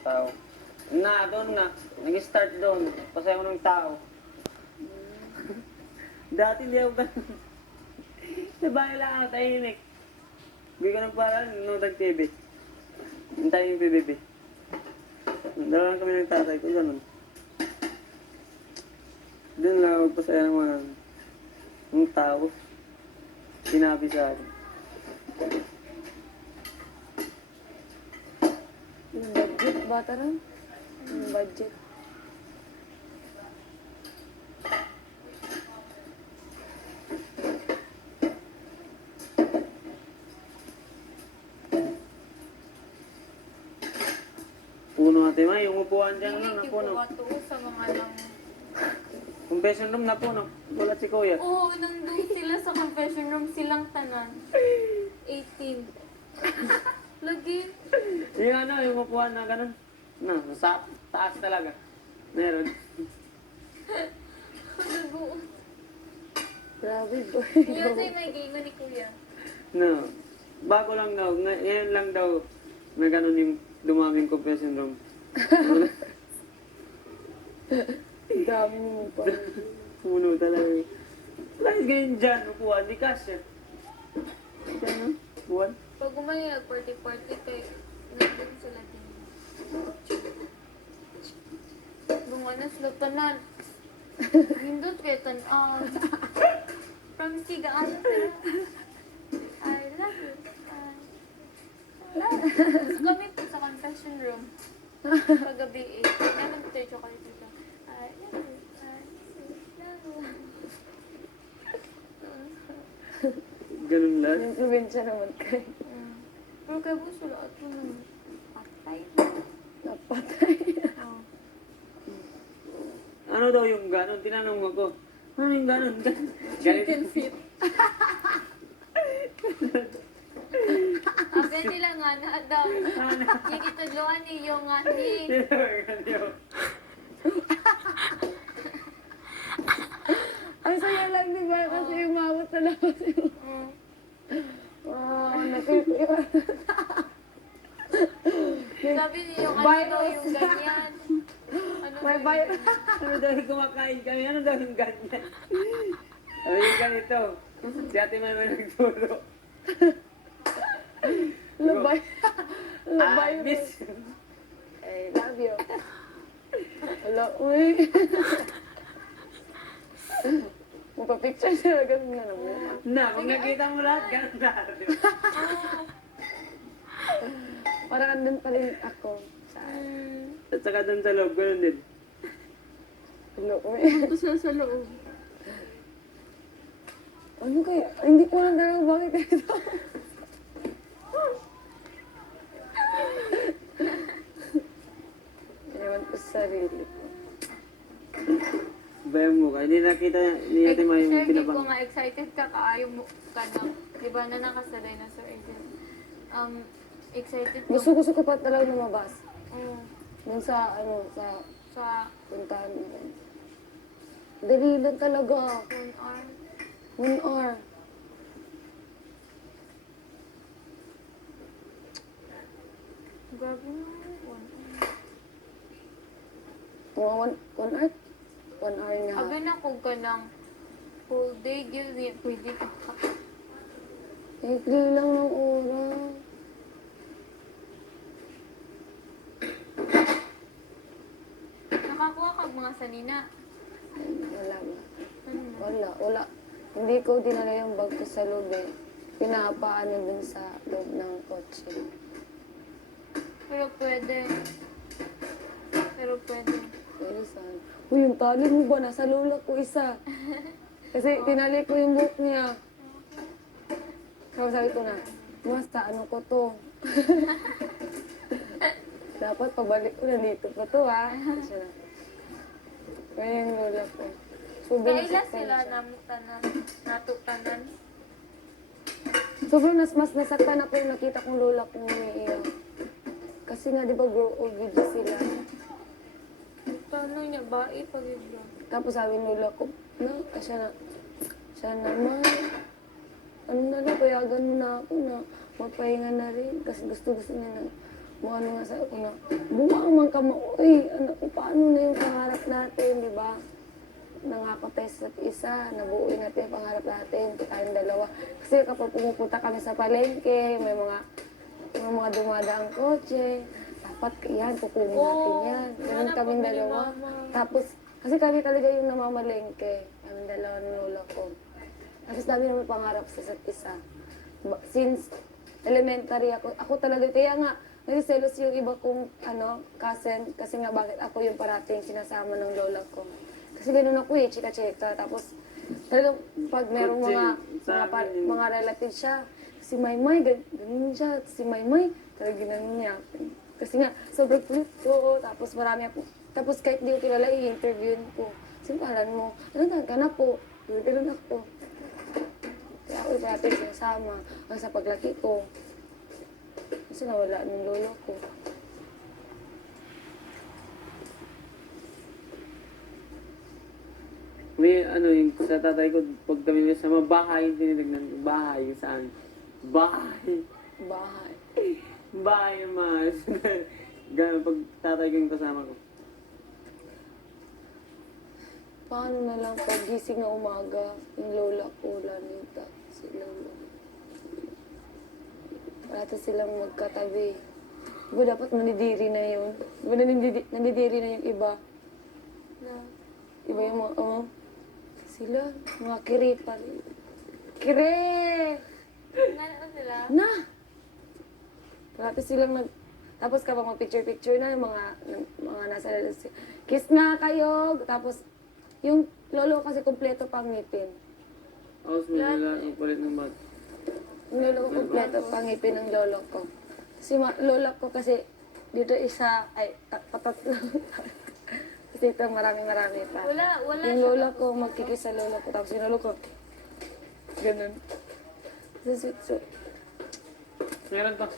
tao. Doon nga, nag-start doon, pasayaw ng tao. Dati hindi ako ganun. Sa bahay lang ako, tahimik. Hindi ko nagparaan, nung nag-TV. Hintay yung PBB. Dalawa kami ng tatay ko, ganun. Doon lang ako pasaya ng mga tao. Sinabi sa akin. Yung budget, bata rin. Yung budget. Puno natin, ma. Yung upuan dyan, Hindi na ko puno. katuo sa mga lang. Confession room na puno. Wala si Kuya. Oo, nandun sila sa confession room, silang tanan. 18. Lagi. Yung yung upuan na ganun. Sa taas talaga. Meron. Nago. Grabe, boy. Yun sa'yo may game ni Kuya. No. Bago lang daw. Ngayon lang daw na ganun yung dumaming confession room. Dami mo pa. Puno talaga. Lagi ganyan dyan, upuan. Di kasya. Dyan, no? Upuan. Pag umay party-party kay nandun sila din. Bunganas lutanan. Hindot kay tan-aw. From sigaan sila. I love you. Kami po sa confession room. Paggabi 8. Ganun tayo chocolate dito. I love you. I love you. Ganun lang. Yung probinsya naman kay. Pero kaya po sila at nung patay. Napatay. Oh. Ano daw yung ganun? Tinanong ako. Ano yung ganun? Ganito. feet. Akin nila nga na daw. Ikitudluan niyo nga ni. Ang saya lang, di ba? Kasi umawat na labas yung... Wow, nakitiwan. Sabi niyo ano daw yung ganyan. Ano May daw bayo. yung ganyan? Ano daw yung kumakain kami? Ano daw yung ganyan? Ano yung ganito? Si Ate May nagturo. Labay. Labay. I miss you. I love you. Hello, uy. Magpa-picture sila, ganun na naman. Na, kung nakita mo lahat, ganun na. Parang andun pa rin ako. Sa At saka dun sa loob, ganun din. hello, uy. Ito sila sa loob. Ano kaya? Hindi ko lang dalawa bakit ito. Ewan ko sa sarili ko. Bayang mo ka. Hindi nakita ni Ate May yung Sir, di ko pinabang. nga excited ka kaayo mo ka na. Di ba na nakasaday na Sir Adrian? Excited ko. Gusto ko pa talaga lumabas. Oo. Dun sa, sa Sa puntahan nila. Dali lang talaga. 1 hour. 1 hour. Grabe na. 1 hour. Mga 1 hour? 1 hour nga. Abi na kung ka ng whole day, gil, pwede ka. Ikli lang ng oras. Nakakuha ka mga sanina. Wala ba? Ano? Wala. Hindi ko dinala yung bag ko sa loob eh. Pinapaano dun sa loob ng kotse. Pero pwede. Pero pwede. Pero saan? Uy, yung tali mo ba? Nasa lola ko isa. Kasi tinali ko yung buhok niya. Kaya sabi ko na, Basta, ano ko to? Dapat pabalik ko na dito pa to, ha? Kasi na. Kaya yung lola ko. Sobrang Kaila nasaktan sila siya. namutanan, natutanan. Sobrang mas nasaktan ako yung nakita kong lola kong umiiyak. Kasi nga, di ba, grow old video sila. Tanong niya ba, ipag-ibig. Tapos sabi ng lola ko, siya naman, ano na lang, payagan mo na ako na magpahinga na rin. Kasi gusto niya na mga ano nga sa ako na, buwang man ka mo, uy, anak ko, paano na yung pangarap natin, di ba? Nangako tayo sa isa, nabuuin natin yung pangarap natin, tayong dalawa. Kasi kapag pumupunta kami sa palengke, may mga dumadaang kotse, dapat yan, kukunin natin yan. Ganun kaming dalawa. Tapos, kasi kami talaga yung namamalengke, kaming dalawa ng lola ko. Tapos dami naman pangarap sa isa't isa. Since elementary ako talaga, kaya nga, nagsiselos yung iba kong cousin, kasi nga bakit ako yung parating sinasama ng lola ko. Kasi ganun ako chika-chika. Tapos, talagang pag merong mga relatives siya, si Maymay, ganun siya, si Maymay, talagang ganun niya. Kasi nga, sobrang kulit ko, tapos marami ako, tapos kahit di ko kilala, i-interviewin ko. Sino pangalan mo? Ano ka na po? Ganun ako. Kaya ako yung parating sinasama. Ang sa paglaki ko, kasi nawala ng lolo ko. May yung sa tatay ko, pag kami may sama, bahay yung tinignan. Bahay, yung saan? Bahay. Bahay. Bahay yung mas. Gano'n, pag tatay ko yung kasama ko. Paano na lang pag gising na umaga, yung lola ko, Lanita, si lola. Parati silang magkatabi. Diba dapat nanidiri na yun? Diba nanidiri na yung iba? Na. Iba yung mga, sila, mga kiripan. Kire! Ano sila? Na! Parati silang tapos kapag mag-picture-picture na, yung mga nasa relasyon, kiss nga kayo! Tapos, yung lolo kasi kumpleto pang ngipin. Tapos may nila ang kulit ng bat. Yung lolo ko kumpleto pang ngipin ng lolo ko. Kasi lola ko kasi, dito isa, patatlo. Kasi ito marami pa. Wala Yung siya. lola ko, magkikis sa lola ko. Tapos yung lolo ko, ganun. So, sweet. Meron pa.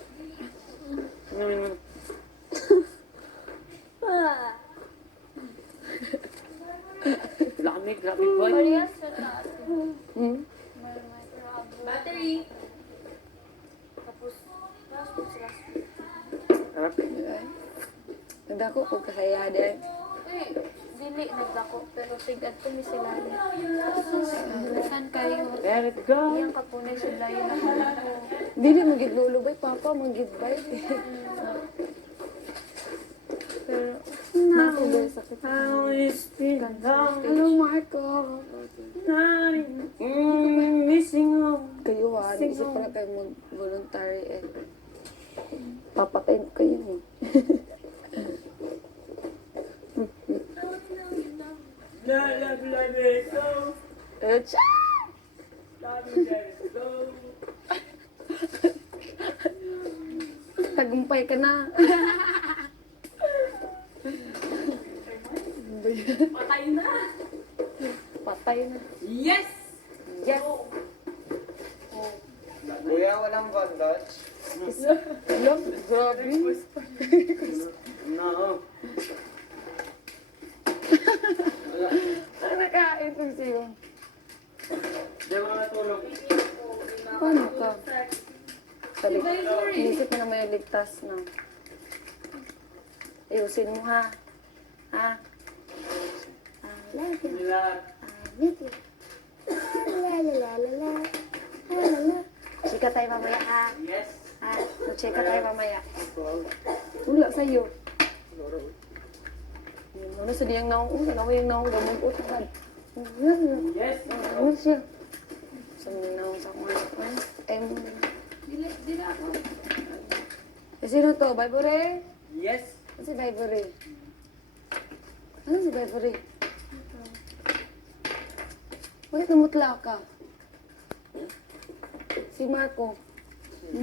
Ngayon. Ah. Lamig, rapid boy. Parehas siya na ate. Hmm? May trouble. Battery. Tapos, last week. Harap. Nagdako ko kasaya din. Dili nagdako, pero sigad ko mi sila niya. Saan kayo? Let it go. Iyang kapunay sa layo na ko. Dili magid lulubay, papa, magid-bay. Pero, Marco, very sakit. How is it down? Hello, Marco. Missing home. Kayo isip pala kayo mag-voluntary papatayin ko kayo eh. Love it so. Echa! Love it so. Tagumpay ka na. Patay na. Patay na. Yes! Yes! Kuya, walang bondage? Alam, grabe. No. Ang nakain itong siyo. Di mo natulog. Paano ka? Inisip mo na may ligtas na. Ayusin mo ha. Ha? Love you. Nila. Miss you. La la la la la. La la la. Chika tayo mamaya ha. Yes. Ha? Chika tayo mamaya. Wala sa'yo. Ano sa diyang naong, yung naong gamang utad. Yes. Ano siya? Sa mga naong sa mga Dili ako. sino to? Vibery? Yes. Ano si Vibery? Ano si Vibery? Bakit namutla ka? Si Marco.